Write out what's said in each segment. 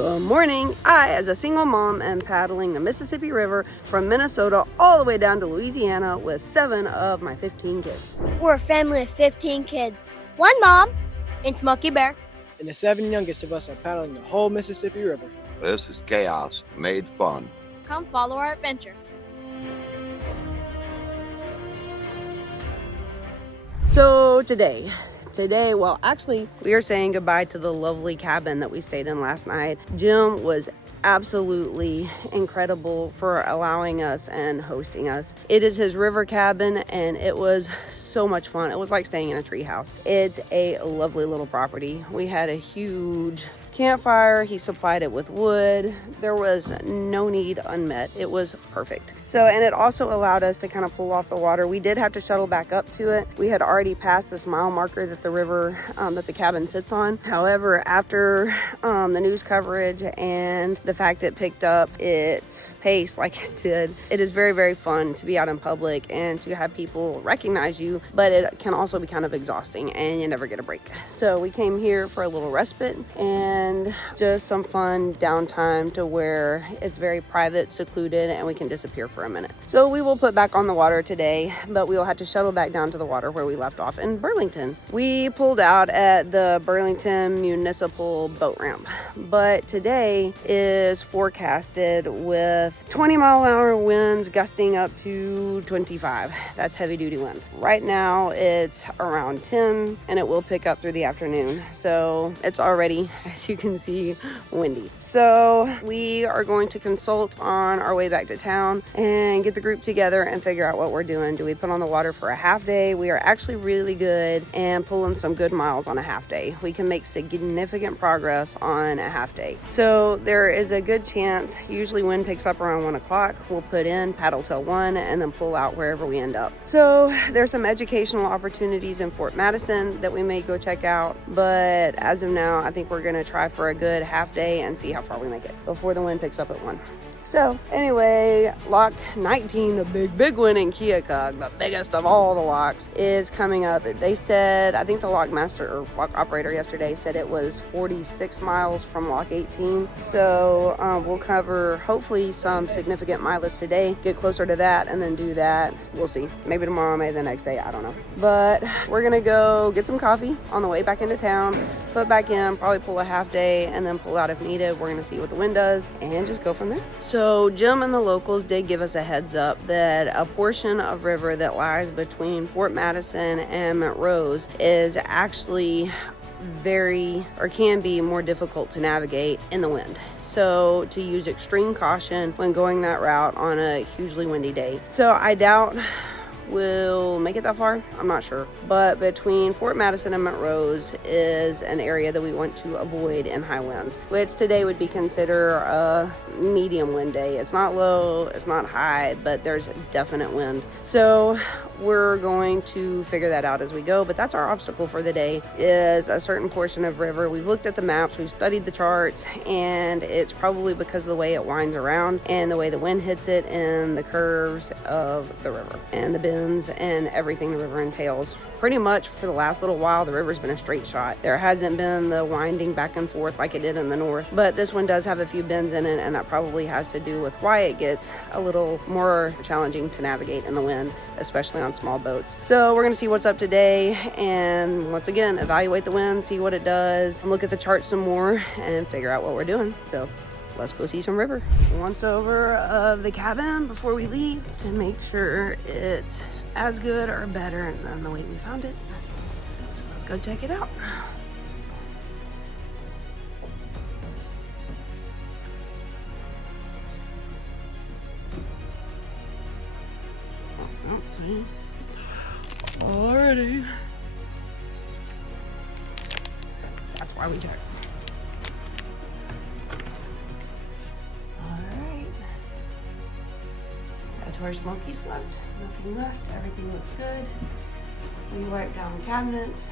Good morning. I, as a single mom, am paddling the Mississippi River from Minnesota all the way down to Louisiana with 7 of my 15 kids. We're a family of 15 kids. One mom and Smokey Bear. And the 7 youngest of us are paddling the whole Mississippi River. This is chaos made fun. Come follow our adventure. So today, well, actually, we are saying goodbye to the lovely cabin that we stayed in last night. Jim was absolutely incredible for allowing us and hosting us. It is his river cabin, and it was so much fun. It was like staying in a tree house. It's a lovely little property. We had a huge campfire. He supplied it with wood. There was no need unmet. It was perfect. So, and it also allowed us to kind of pull off the water. We did have to shuttle back up to it. We had already passed this mile marker that the river, that the cabin sits on. However, after the news coverage and the fact it picked up its pace like it did, it is very, very fun to be out in public and to have people recognize you, but it can also be kind of exhausting and you never get a break. So we came here for a little respite and just some fun downtime to where it's very private, secluded, and we can disappear for a minute. So we will put back on the water today, but we will have to shuttle back down to the water where we left off in Burlington. We pulled out at the Burlington Municipal Boat Ramp, but today is forecasted with 20-mile-an-hour winds gusting up to 25. That's heavy duty wind. Right now it's around 10 and it will pick up through the afternoon. So it's already, as you can see, windy. So we are going to consult on our way back to town and get the group together and figure out what we're doing. Do we put on the water for a half day? We are actually really good and pulling some good miles on a half day. We can make significant progress on a half day. So there is a good chance, usually wind picks up around 1 o'clock. We'll put in, paddle till 1, and then pull out wherever we end up. So there's some educational opportunities in Fort Madison that we may go check out, but as of now, I think we're gonna try for a good half day and see how far we make it before the wind picks up at 1. So anyway, lock 19, the big one in Keokuk, the biggest of all the locks, is coming up. They said, I think the lock master or lock operator yesterday said it was 46 miles from lock 18. So we'll cover hopefully some significant mileage today, get closer to that, and then do that. We'll see. Maybe tomorrow, maybe the next day, I don't know. But we're gonna go get some coffee on the way back into town, put back in, probably pull a half day, and then pull out if needed. We're gonna see what the wind does and just go from there. So Jim and the locals did give us a heads up that a portion of river that lies between Fort Madison and Montrose is actually can be more difficult to navigate in the wind. So to use extreme caution when going that route on a hugely windy day. So I doubt we'll make it that far. I'm not sure. But between Fort Madison and Montrose is an area that we want to avoid in high winds, which today would be considered a medium wind day. It's not low, it's not high, but there's definite wind. So we're going to figure that out as we go, but that's our obstacle for the day, is a certain portion of river. We've looked at the maps, we've studied the charts, and it's probably because of the way it winds around and the way the wind hits it and the curves of the river and the bends and everything the river entails. Pretty much for the last little while, the river's been a straight shot. There hasn't been the winding back and forth like it did in the north, but this one does have a few bends in it, and that probably has to do with why it gets a little more challenging to navigate in the wind, especially on small boats. So we're gonna see what's up today, and once again, evaluate the wind, see what it does, look at the chart some more, and figure out what we're doing. So let's go see some river. Once over of the cabin before we leave to make sure it's as good or better than the way we found it. So let's go check it out. Okay. Alrighty. That's why we check. Where Smokey slept. Nothing left. Everything looks good. We wiped down the cabinets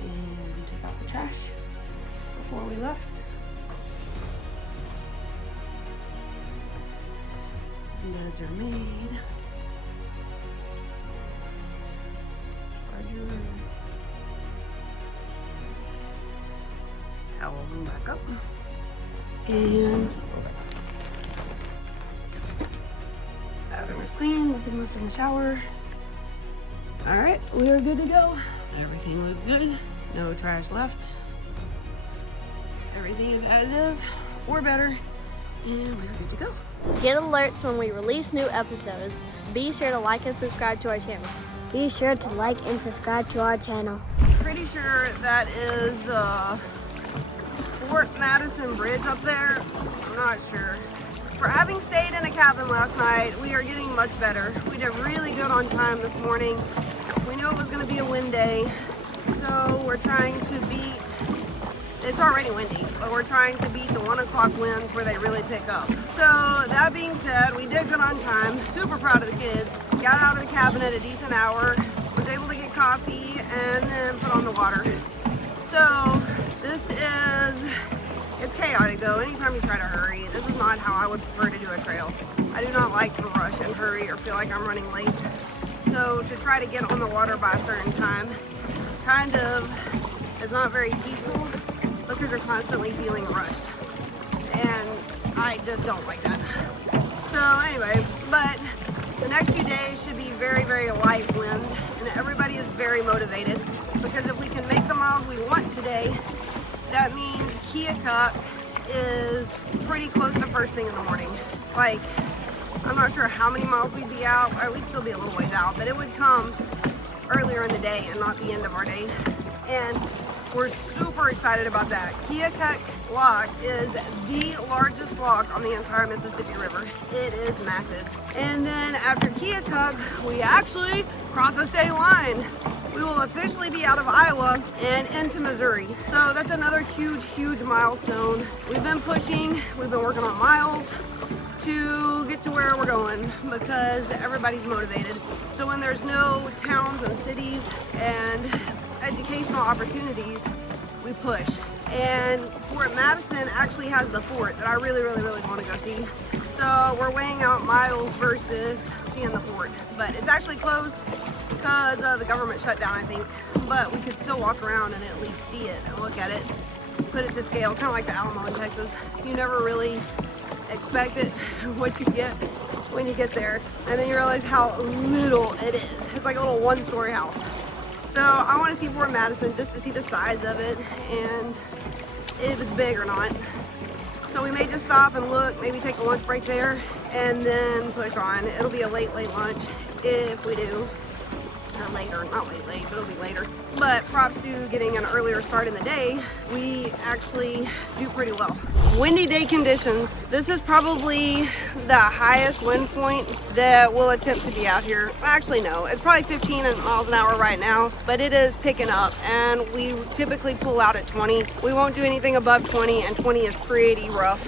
and took out the trash before we left. Beds are made. Charger. Towel them back up. And bathroom is clean, nothing left in the shower. All right, we are good to go. Everything looks good, no trash left. Everything is as is, or better, and we're good to go. Get alerts when we release new episodes. Be sure to like and subscribe to our channel. Be sure to like and subscribe to our channel. Pretty sure that is the Fort Madison bridge up there. I'm not sure. For having stayed in a cabin last night, we are getting much better. We did really good on time this morning. We knew it was going to be a wind day, so we're trying to beat, it's already windy, but we're trying to beat the 1 o'clock winds where they really pick up. So that being said, we did good on time. Super proud of the kids. Got out of the cabin at a decent hour, was able to get coffee and then put on the water. So this is, it's chaotic though. Anytime you try to hurry, this is not how I would prefer to do a trail. I do not like to rush and hurry or feel like I'm running late. So to try to get on the water by a certain time kind of is not very peaceful because you're constantly feeling rushed. And I just don't like that. So anyway, but the next few days should be very, very light wind, and everybody is very motivated because if we can make the miles we want today, that means Keokuk is pretty close to first thing in the morning. Like, I'm not sure how many miles we'd be out. We'd still be a little ways out, but it would come earlier in the day and not the end of our day. And we're super excited about that. Keokuk Lock is the largest lock on the entire Mississippi River. It is massive. And then after Keokuk, we actually cross a state line. We will officially be out of Iowa and into Missouri. So that's another huge, huge milestone. We've been pushing, we've been working on miles to get to where we're going because everybody's motivated. So when there's no towns and cities and educational opportunities, we push. And Fort Madison actually has the fort that I really, really, really want to go see. So we're weighing out miles versus seeing the fort. But it's actually closed because the government shut down, I think. But we could still walk around and at least see it and look at it, put it to scale, kind of like the Alamo in Texas. You never really expect it, what you get when you get there. And then you realize how little it is. It's like a little one-story house. So I want to see Fort Madison just to see the size of it and if it's big or not. So we may just stop and look, maybe take a lunch break there and then push on. It'll be a late lunch if we do. Or later, not late, but it'll be later. But props to getting an earlier start in the day, we actually do pretty well. Windy day conditions. This is probably the highest wind point that we'll attempt to be out here. Actually, no, it's probably 15 miles an hour right now, but it is picking up and we typically pull out at 20. We won't do anything above 20 and 20 is pretty rough.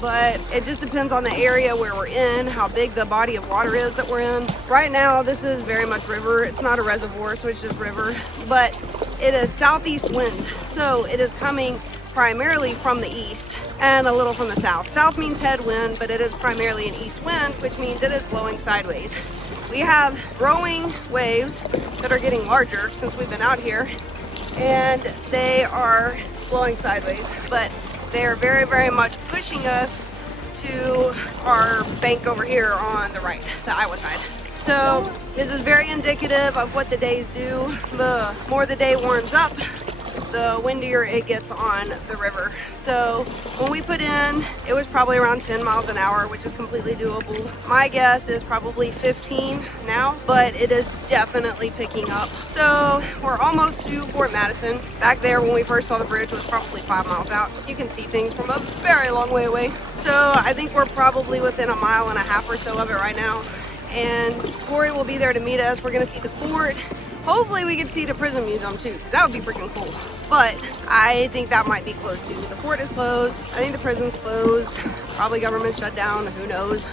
But it just depends on the area where we're in, how big the body of water is that we're in. Right now, this is very much river. It's not a reservoir, so it's just river. But it is southeast wind, so it is coming primarily from the east and a little from the south. South means headwind, but it is primarily an east wind, which means it is blowing sideways. We have growing waves that are getting larger since we've been out here, and they are blowing sideways. But they're very, very much pushing us to our bank over here on the right, the Iowa side. So this is very indicative of what the days do. The more the day warms up, the windier it gets on the river. So when we put in, it was probably around 10 miles an hour, which is completely doable. My guess is probably 15 now, but it is definitely picking up. So we're almost to Fort Madison. Back there when we first saw the bridge was probably 5 miles out. You can see things from a very long way away. So I think we're probably within a mile and a half or so of it right now. And Corey will be there to meet us. We're gonna see the fort. Hopefully we can see the prison museum too, because that would be freaking cool. But I think that might be closed too. The fort is closed. I think the prison's closed. Probably government shut down, who knows.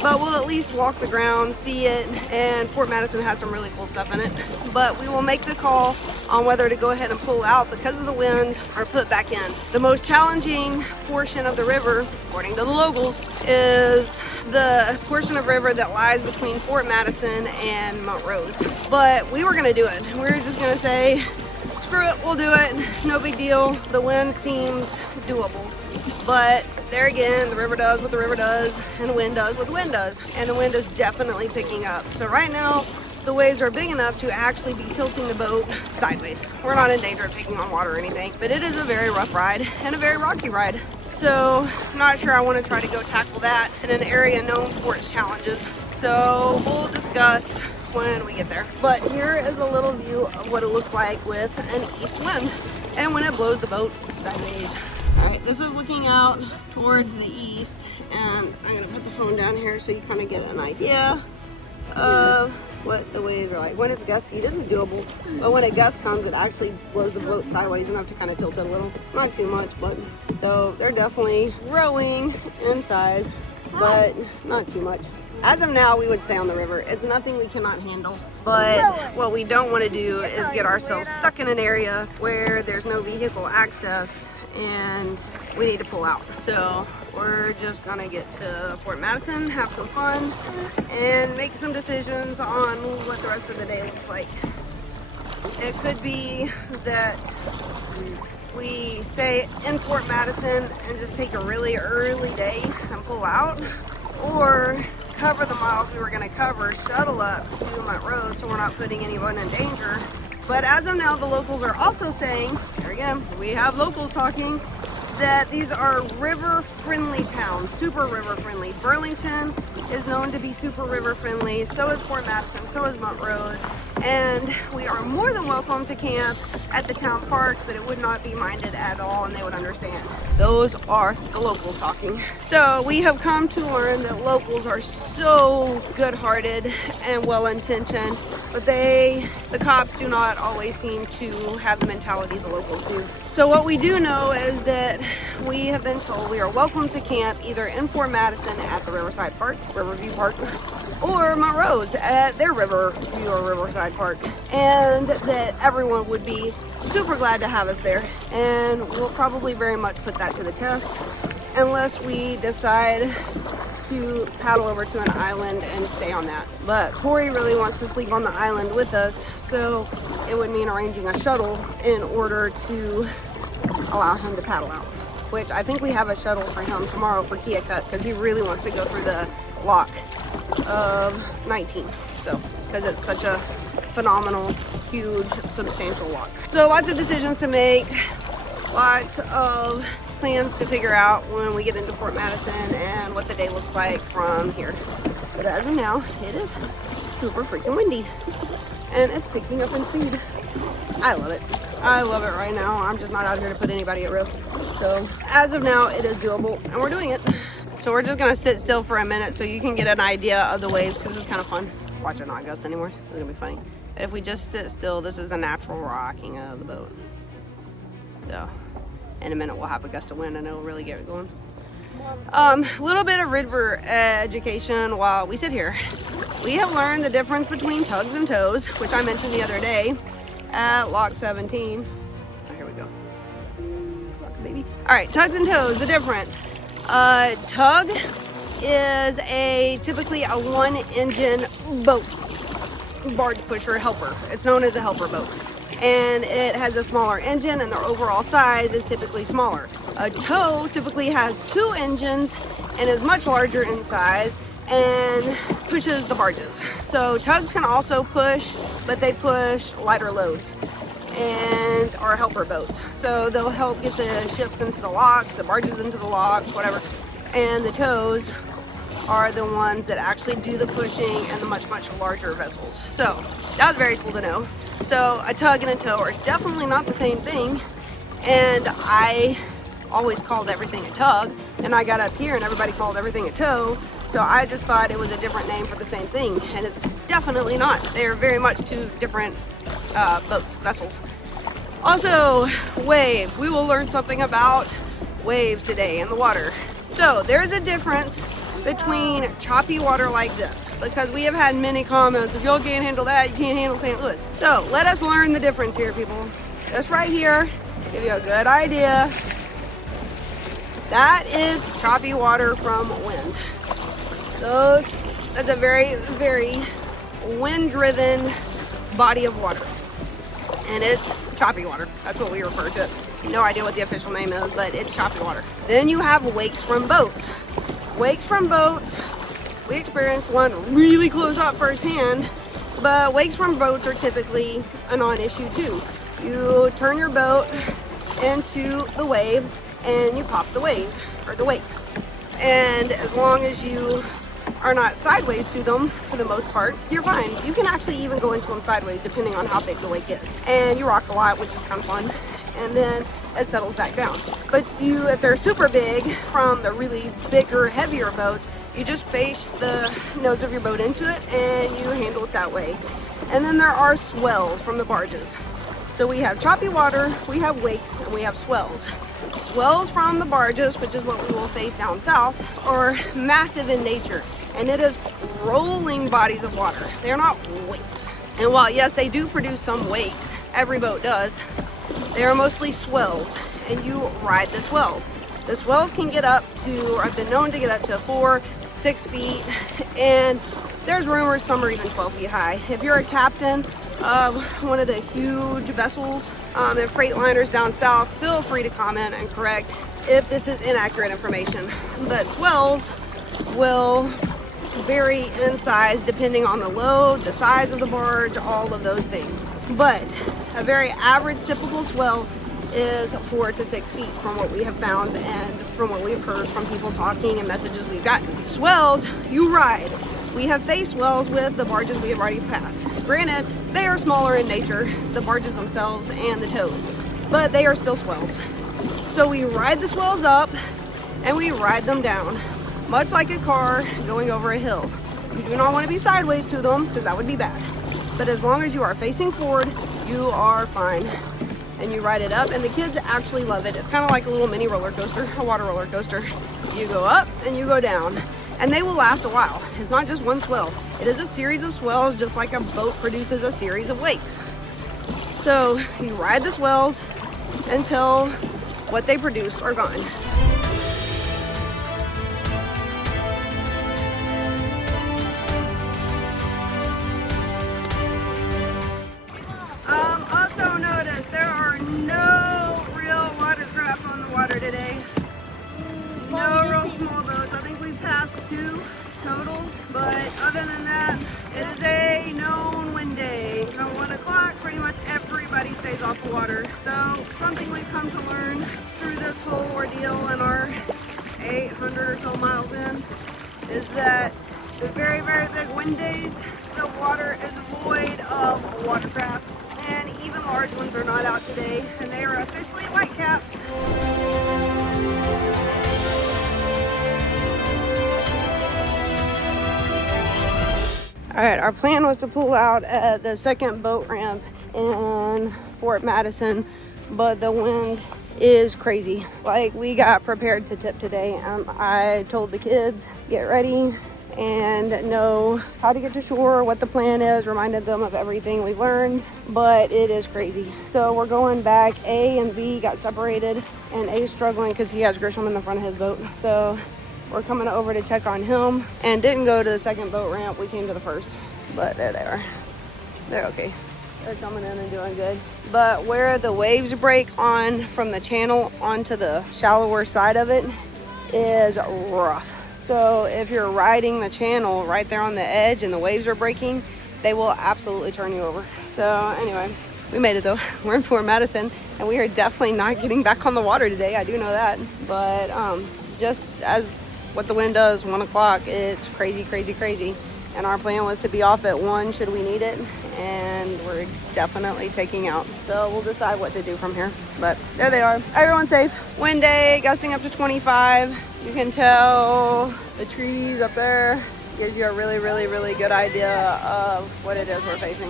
But we'll at least walk the ground, see it, and Fort Madison has some really cool stuff in it. But we will make the call on whether to go ahead and pull out because of the wind or put back in. The most challenging portion of the river, according to the locals, is the portion of river that lies between Fort Madison and Montrose. But we were gonna do it. We were just gonna say, screw it, we'll do it, no big deal. The wind seems doable. But there again, the river does what the river does, and the wind does what the wind does. And the wind is definitely picking up. So right now, the waves are big enough to actually be tilting the boat sideways. We're not in danger of taking on water or anything, but it is a very rough ride and a very rocky ride. So I'm not sure I want to try to go tackle that in an area known for its challenges. So we'll discuss when we get there. But here is a little view of what it looks like with an east wind and when it blows the boat sideways. All right, this is looking out towards the east, and I'm gonna put the phone down here so you kind of get an idea of what the waves are like. When it's gusty, this is doable, but when a gust comes, it actually blows the boat sideways enough to kind of tilt it a little. Not too much, but so they're definitely growing in size, but not too much. As of now, we would stay on the river. It's nothing we cannot handle, but what we don't want to do is get ourselves stuck in an area where there's no vehicle access and we need to pull out. So we're just gonna get to Fort Madison, have some fun, and make some decisions on what the rest of the day looks like. It could be that we stay in Fort Madison and just take a really early day and pull out, or cover the miles we were gonna cover, shuttle up to Montrose so we're not putting anyone in danger. But as of now, the locals are also saying, here again, we have locals talking, that these are river-friendly towns, super river-friendly. Burlington is known to be super river-friendly, so is Fort Madison, so is Montrose, and we are more than welcome to camp at the town parks, that it would not be minded at all, and they would understand. Those are the locals talking. So we have come to learn that locals are so good-hearted and well-intentioned, but the cops do not always seem to have the mentality the locals do. So what we do know is that we have been told we are welcome to camp either in Fort Madison at the Riverside Park, Riverview Park, or Montrose at their Riverview or Riverside Park, and that everyone would be super glad to have us there. And we'll probably very much put that to the test unless we decide to paddle over to an island and stay on that. But Corey really wants to sleep on the island with us, so it would mean arranging a shuttle in order to allow him to paddle out, which I think we have a shuttle for him tomorrow for Keokuk because he really wants to go through the lock of 19. So, because it's such a phenomenal, huge, substantial lock. So lots of decisions to make, lots of plans to figure out when we get into Fort Madison and what the day looks like from here. But as of now, it is super freaking windy and it's picking up in speed. I love it. I love it right now. I'm just not out here to put anybody at risk. So as of now, it is doable and we're doing it. So we're just gonna sit still for a minute so you can get an idea of the waves because it's kind of fun. Watch it not gust anymore. It's gonna be funny. But if we just sit still, this is the natural rocking of the boat. So in a minute we'll have a gust of wind and it'll really get it going. A little bit of river education while we sit here. We have learned the difference between tugs and tows, which I mentioned the other day at lock 17. Oh, here we go. Lock, baby. All right, tugs and tows, the difference. Tug is typically a one-engine boat, barge pusher helper. It's known as a helper boat. And it has a smaller engine and their overall size is typically smaller. A tow typically has two engines and is much larger in size and pushes the barges. So tugs can also push, but they push lighter loads and are helper boats. So they'll help get the ships into the locks, the barges into the locks, whatever. And the tows are the ones that actually do the pushing and the much, much larger vessels. So that was very cool to know. So a tug and a tow are definitely not the same thing. And I always called everything a tug. And I got up here and everybody called everything a tow. So I just thought it was a different name for the same thing. And it's definitely not. They are very much two different boats, vessels. Also, waves. We will learn something about waves today in the water. So there's a difference between choppy water like this, because we have had many comments, if y'all can't handle that, you can't handle St. Louis. So let us learn the difference here, people. This right here, give you a good idea. That is choppy water from wind. That's a very, very wind-driven body of water. And it's choppy water. That's what we refer to it. No idea what the official name is, but it's choppy water. Then you have wakes from boats. Wakes from boats, we experienced one really close up firsthand, but wakes from boats are typically a non-issue too. You turn your boat into the wave and you pop the waves, or the wakes. And as long as you are not sideways to them, for the most part, you're fine. You can actually even go into them sideways depending on how big the wake is. And you rock a lot, which is kind of fun. And then it settles back down. But if they're super big from the really bigger, heavier boats, you just face the nose of your boat into it and you handle it that way. And then there are swells from the barges. So we have choppy water, we have wakes, and we have swells. Swells from the barges, which is what we will face down south, are massive in nature. And it is rolling bodies of water. They're not wakes. And while yes, they do produce some wakes, every boat does, they are mostly swells, and you ride the swells. The swells can get up to, or have been known to get up to 4-6 feet, and there's rumors some are even 12 feet high. If you're a captain of one of the huge vessels and freight liners down south, feel free to comment and correct if this is inaccurate information. But swells will vary in size depending on the load, the size of the barge, all of those things. But a very average typical swell is 4 to 6 feet from what we have found and from what we've heard from people talking and messages we've gotten. Swells, you ride. We have faced swells with the barges we have already passed. Granted, they are smaller in nature, the barges themselves and the tows, but they are still swells. So we ride the swells up and we ride them down, much like a car going over a hill. You do not want to be sideways to them because that would be bad. But as long as you are facing forward, you are fine. And you ride it up, and the kids actually love it. It's kind of like a little mini roller coaster, a water roller coaster. You go up and you go down, and they will last a while. It's not just one swell. It is a series of swells, just like a boat produces a series of wakes. So you ride the swells until what they produced are gone. Also notice there are no real watercraft on the water today. No real small boats. I think we've passed 2 total, but other than that, it is a known wind day. Come 1 o'clock, pretty much everybody stays off the water. So something we've come to learn through this whole ordeal in our 800 or so miles in is that the very, very big wind days, the water is void of watercraft. And even large ones are not out today, and they are officially whitecaps. All right, our plan was to pull out at the second boat ramp in Fort Madison, but the wind is crazy. Like, we got prepared to tip today, and I told the kids, get ready and know how to get to shore, what the plan is, reminded them of everything we've learned, but it is crazy. So we're going back. A and B got separated, and A is struggling because he has Grisham in the front of his boat. So we're coming over to check on him, and didn't go to the second boat ramp. We came to the first, but there they are. They're okay. They're coming in and doing good. But where the waves break on from the channel onto the shallower side of it is rough. So if you're riding the channel right there on the edge and the waves are breaking, they will absolutely turn you over. So anyway, we made it though. We're in Fort Madison, and we are definitely not getting back on the water today. I do know that. But just as what the wind does, 1 o'clock, it's crazy, crazy, crazy. And our plan was to be off at 1 should we need it, and we're definitely taking out. So we'll decide what to do from here. But there they are. Everyone's safe. Wind day, gusting up to 25. You can tell the trees up there. Gives you a really, really, really good idea of what it is we're facing.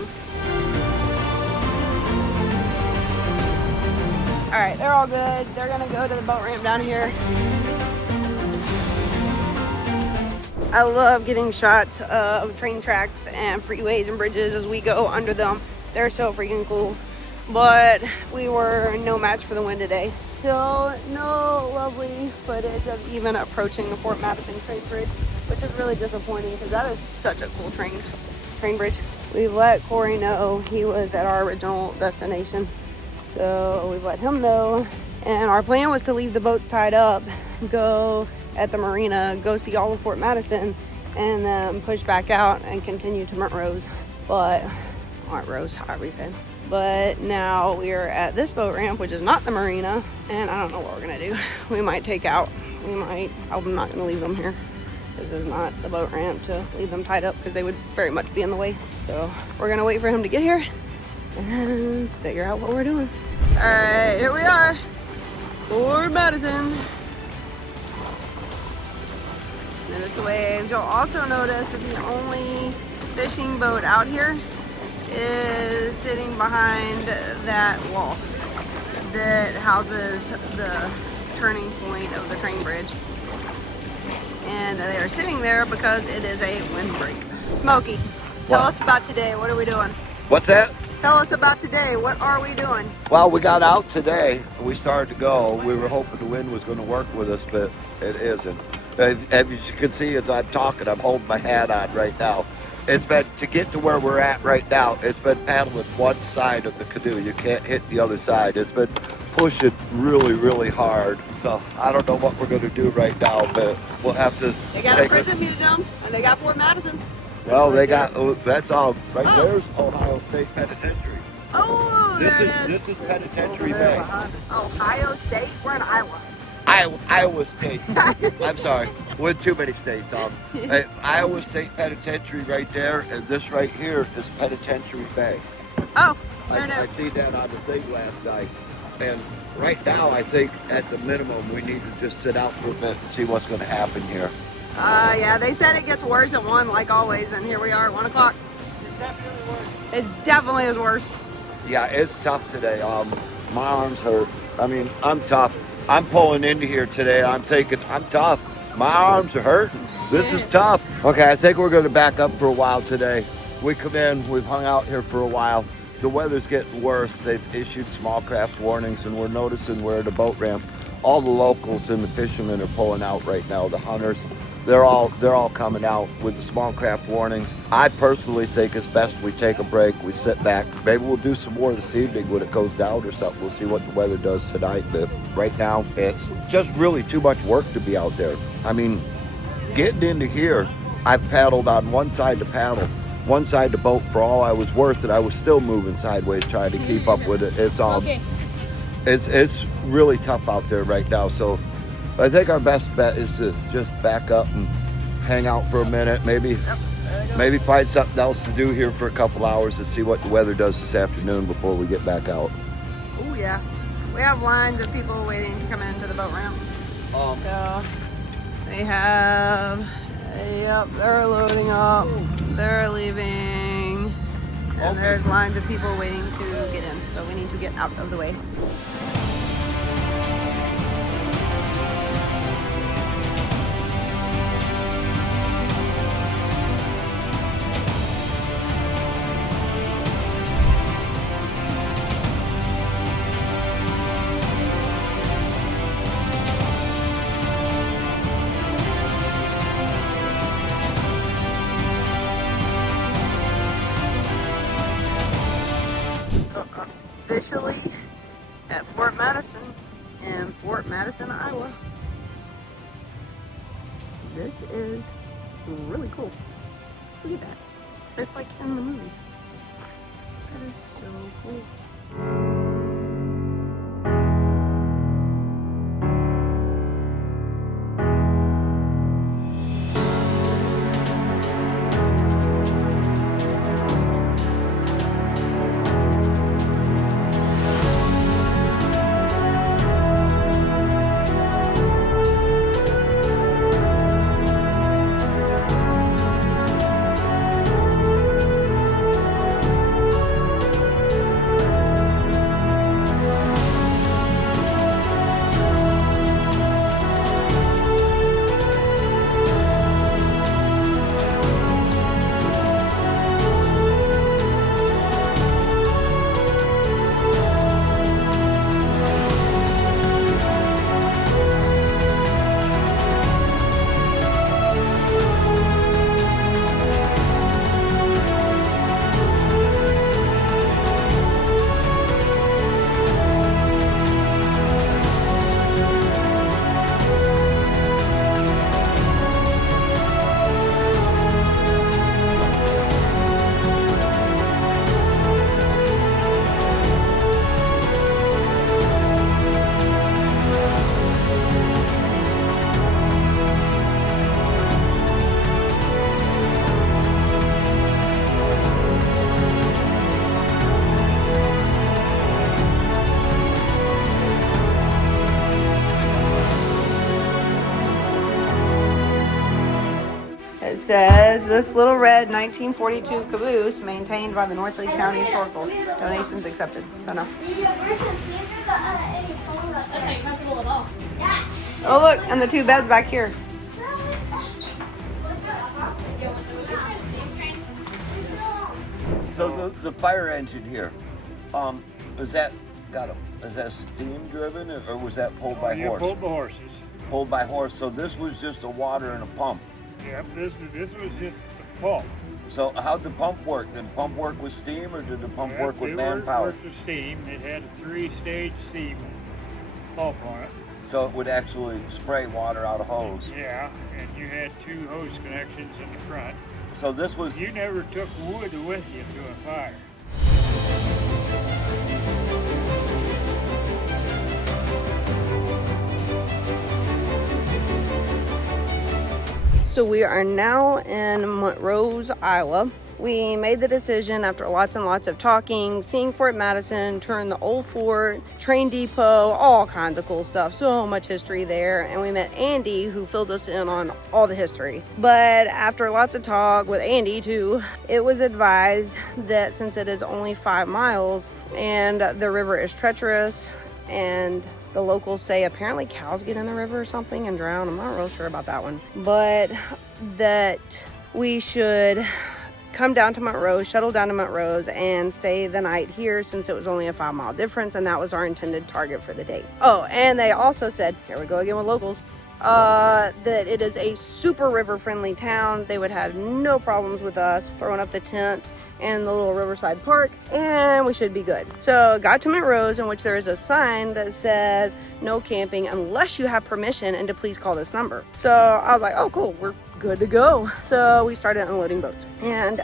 All right, they're all good. They're gonna go to the boat ramp down here. I love getting shots of train tracks and freeways and bridges as we go under them. They're so freaking cool. But we were no match for the wind today. Still no lovely footage of even approaching the Fort Madison train bridge, which is really disappointing because that is such a cool train bridge. We've let Corey know he was at our original destination. So we've let him know, And our plan was to leave the boats tied up, go at the marina, go see all of Fort Madison, and then push back out and continue to Montrose. But now we are at this boat ramp, which is not the marina, and I don't know what we're gonna do. We might take out. I'm not gonna leave them here. This is not the boat ramp to leave them tied up because they would very much be in the way. So we're gonna wait for him to get here and then figure out what we're doing. All right, here we are, Fort Madison. Notice the waves. You'll also notice that the only fishing boat out here is sitting behind that wall that houses the turning point of the train bridge. And they are sitting there because it is a windbreak. Smokey, tell us about today. What are we doing? What's that? Tell us about today. What are we doing? Well, we got out today. We started to go. We were hoping the wind was going to work with us, but it isn't. As you can see, as I'm talking, I'm holding my hat on right now. It's been, to get to where we're at right now, it's been paddling one side of the canoe. You can't hit the other side. It's been pushing really, really hard. So I don't know what we're going to do right now, but we'll have to. They got a prison museum, and they got Fort Madison. Well, they got, that's all, right there's Ohio State Penitentiary. Oh, This is Penitentiary Bay. Ohio State? We're in Iowa. Iowa State. I'm sorry, with too many states. Iowa State Penitentiary right there, and this right here is Penitentiary Bay. Oh, there it I is. see that on the thing last night. And right now, I think at the minimum, we need to just sit out for a bit and see what's going to happen here. Yeah, they said it gets worse at 1, like always, and here we are at 1 o'clock. It definitely is worse. Yeah, it's tough today. My arms hurt. I mean, I'm tough. I'm pulling into here today. I'm thinking, I'm tough. My arms are hurting. This is tough. Okay, I think we're going to back up for a while today. We come in, we've hung out here for a while. The weather's getting worse. They've issued small craft warnings, and we're noticing where the boat ramp, all the locals and the fishermen are pulling out right now. The hunters, they're all coming out with the small craft warnings. I personally think it's best we take a break, we sit back. Maybe we'll do some more this evening when it goes down or something. We'll see what the weather does tonight. But right now, it's just really too much work to be out there. I mean, getting into here, I've paddled on one side of the boat for all I was worth, and I was still moving sideways trying to keep up with it. It's really tough out there right now. So I think our best bet is to just back up and hang out for a minute, maybe find something else to do here for a couple hours and see what the weather does this afternoon before we get back out. Oh yeah, we have lines of people waiting to come into the boat ramp. So they have, yep, they're loading up, they're leaving, and there's lines of people waiting to get in. So we need to get out of the way. Officially at Fort Madison in Fort Madison, Iowa. This is really cool. Look at that. It's like in the movies. That is so cool. says this little red 1942 caboose maintained by the North Lee County Historical. Donations accepted. So no. Oh look, and the two beds back here. So the fire engine here, is that steam driven or was that pulled by horse? Pulled by horses. Pulled by horse. So this was just a water and a pump. Yep, this was just a pump. So how'd the pump work? Did the pump work with steam or did the pump work with manpower? It worked with steam. It had a 3-stage steam pump on it. So it would actually spray water out of hose. Yeah, and you had 2 hose connections in the front. So this was... You never took wood with you to a fire. So we are now in Montrose, Iowa. We made the decision after lots and lots of talking, seeing Fort Madison, touring the old fort, train depot, all kinds of cool stuff. So much history there. And we met Andy, who filled us in on all the history. But after lots of talk with Andy too, it was advised that since it is only 5 miles and the river is treacherous and the locals say apparently cows get in the river or something and drown. I'm not real sure about that one. But that we should come down to Montrose, shuttle down to Montrose, and stay the night here since it was only a 5-mile difference, and that was our intended target for the day. Oh, and they also said, here we go again with locals, that it is a super river-friendly town. They would have no problems with us throwing up the tents in the little riverside park, and we should be good. So got to Montrose, in which there is a sign that says no camping unless you have permission and to please call this number. So I was like, oh cool, we're good to go. So we started unloading boats and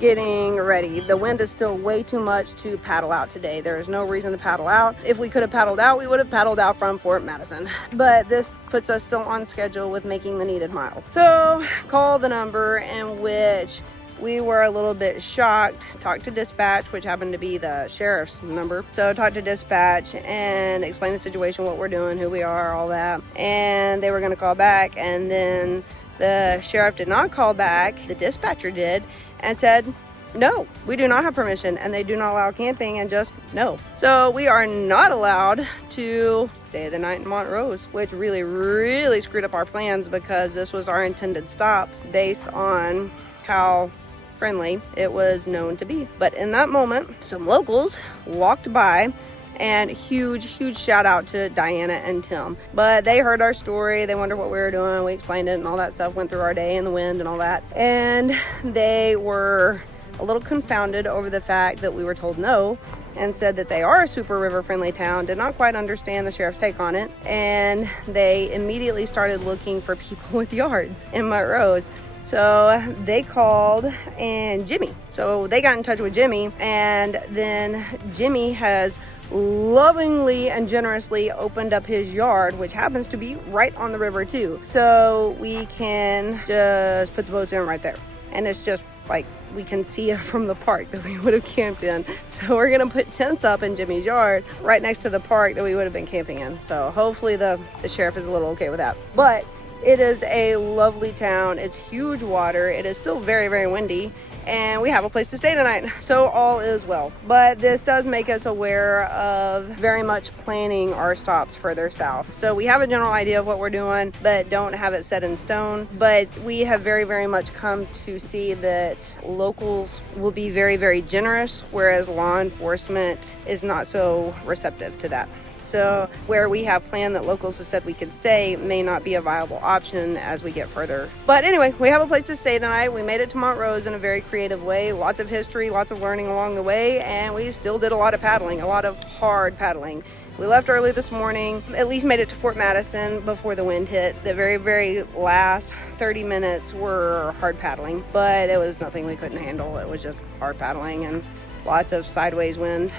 getting ready. The wind is still way too much to paddle out today. There is no reason to paddle out. If we could have paddled out, we would have paddled out from Fort Madison. But this puts us still on schedule with making the needed miles. So call the number, in which we were a little bit shocked. Talked to dispatch, which happened to be the sheriff's number. So talked to dispatch and explained the situation, what we're doing, who we are, all that. And they were gonna call back, and then the sheriff did not call back. The dispatcher did and said, no, we do not have permission and they do not allow camping, and just no. So we are not allowed to stay the night in Montrose, which really screwed up our plans because this was our intended stop based on how friendly it was known to be. But in that moment, some locals walked by, and huge shout out to Diana and Tim. But they heard our story, they wondered what we were doing, we explained it and all that stuff, went through our day in the wind and all that. And they were a little confounded over the fact that we were told no, and said that they are a super river friendly town, did not quite understand the sheriff's take on it, and they immediately started looking for people with yards in Montrose. So they called and Jimmy. So they got in touch with Jimmy, and then Jimmy has lovingly and generously opened up his yard, which happens to be right on the river too. So we can just put the boats in right there. And it's just like we can see it from the park that we would have camped in. So we're gonna put tents up in Jimmy's yard right next to the park that we would have been camping in. So hopefully the sheriff is a little okay with that. But it is a lovely town. It's huge water. It is still very windy, and we have a place to stay tonight. So all is well. But this does make us aware of very much planning our stops further south. So we have a general idea of what we're doing, but don't have it set in stone. But we have very much come to see that locals will be very generous, whereas law enforcement is not so receptive to that. So where we have planned that locals have said we could stay may not be a viable option as we get further. But anyway, we have a place to stay tonight. We made it to Montrose in a very creative way. Lots of history, lots of learning along the way, and we still did a lot of paddling, a lot of hard paddling. We left early this morning, at least made it to Fort Madison before the wind hit. The very last 30 minutes were hard paddling, but it was nothing we couldn't handle. It was just hard paddling and lots of sideways wind.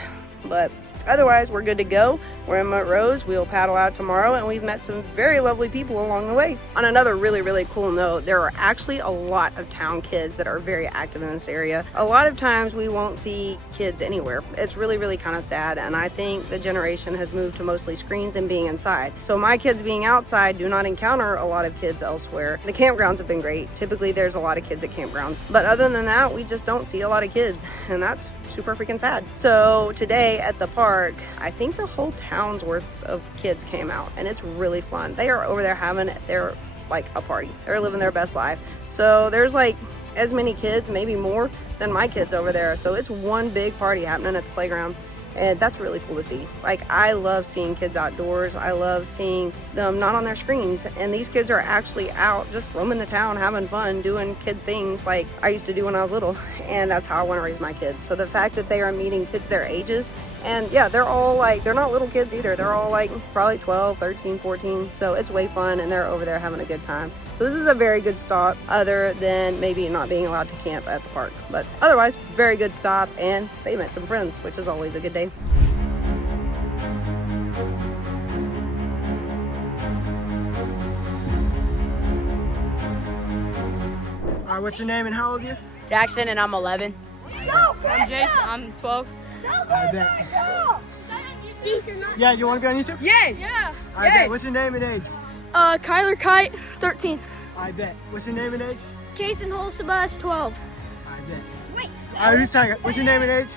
But Otherwise, we're good to go. We're in Montrose. We'll paddle out tomorrow, and we've met some very lovely people along the way. On another really, really cool note, there are actually a lot of town kids that are very active in this area. A lot of times we won't see kids anywhere. It's really, really kind of sad, and I think the generation has moved to mostly screens and being inside. So my kids being outside do not encounter a lot of kids elsewhere. The campgrounds have been great. Typically, there's a lot of kids at campgrounds. But other than that, we just don't see a lot of kids, and that's super freaking sad. So today at the park, I think the whole town's worth of kids came out, and it's really fun. They are over there having their like a party. They're living their best life. So there's like as many kids, maybe more than my kids over there. So it's one big party happening at the playground. And that's really cool to see. Like, I love seeing kids outdoors. I love seeing them not on their screens. And these kids are actually out just roaming the town, having fun, doing kid things like I used to do when I was little. And that's how I want to raise my kids. So the fact that they are meeting kids their ages, and yeah, they're all like, they're not little kids either. They're all like probably 12, 13, 14. So it's way fun, and they're over there having a good time. So this is a very good stop, other than maybe not being allowed to camp at the park. But otherwise, very good stop, and they met some friends, which is always a good day. All right, what's your name and how old are you? Jackson, and I'm 11. I'm Jake. I'm 12. I bet. Yeah, you want to be on YouTube? Yes. Yeah. I bet. What's your name and age? Kyler Kite, 13. I bet. What's your name and age? Kason Holsabus, 12. I bet. Wait. All right, who's talking? What's your name and age?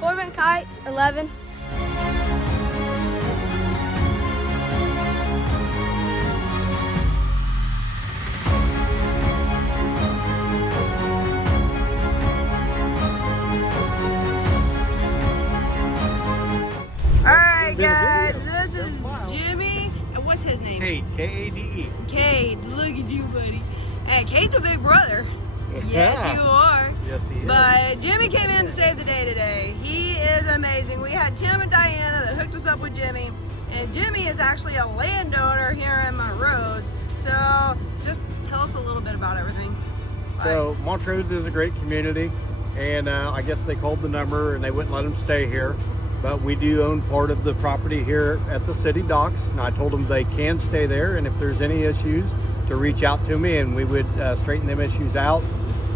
Corbin Kite, 11. All right, guys, this is Jimmy. And what's his name? Cade, K-A-D-E. Cade. Look at you, buddy. Hey, Cade's a big brother. Yes, you are. Yes, he is. But Jimmy came in to save the day today. He is amazing. We had Tim and Diana that hooked us up with Jimmy. And Jimmy is actually a landowner here in Montrose. So just tell us a little bit about everything. So Montrose is a great community, and I guess they called the number and they wouldn't let them stay here. But we do own part of the property here at the city docks, and I told them they can stay there, and if there's any issues, to reach out to me and we would straighten them issues out.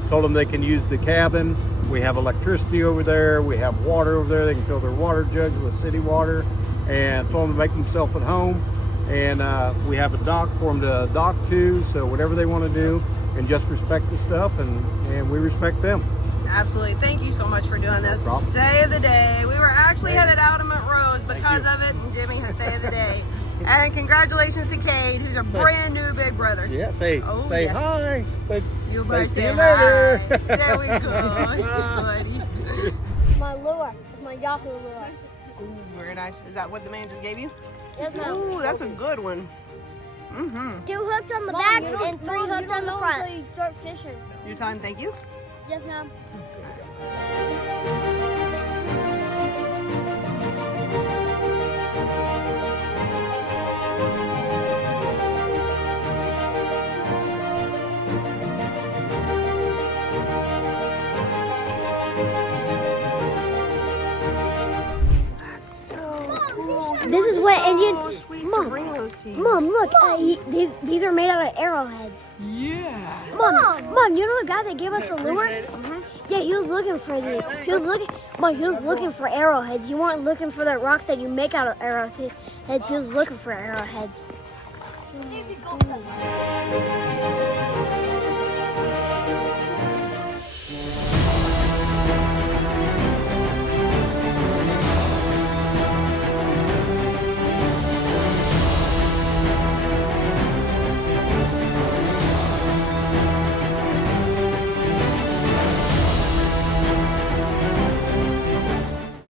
Told them they can use the cabin. We have electricity over there. We have water over there. They can fill their water jugs with city water, and told them to make themselves at home. And we have a dock for them to dock to, so whatever they want to do, and just respect the stuff, and we respect them. Absolutely. Thank you so much for doing this. No problem. Save the day. We were actually headed out of Montrose because of it, and Jimmy has saved the day. And congratulations to Cade, who's a brand new big brother. Yeah, say yeah. hi. You might see say you later. hi. There we go. Buddy. My lure, my Yahoo lure. Ooh, very nice. Is that what the man just gave you? Yes, Mom. Ooh, that's a good one. Mm-hmm. 2 hooks on the back and 3 hooks on the front. You start fishing. Your time, thank you. Yes, Mom. This is what Indians. Sweet Mom. to bring those to you. Mom, look, these are made out of arrowheads. Yeah. Mom, you know the guy that gave us a lure? Yeah, he was looking for the. He was looking for arrowheads. He wasn't looking for the rocks that you make out of arrowheads. He was looking for arrowheads. So cool.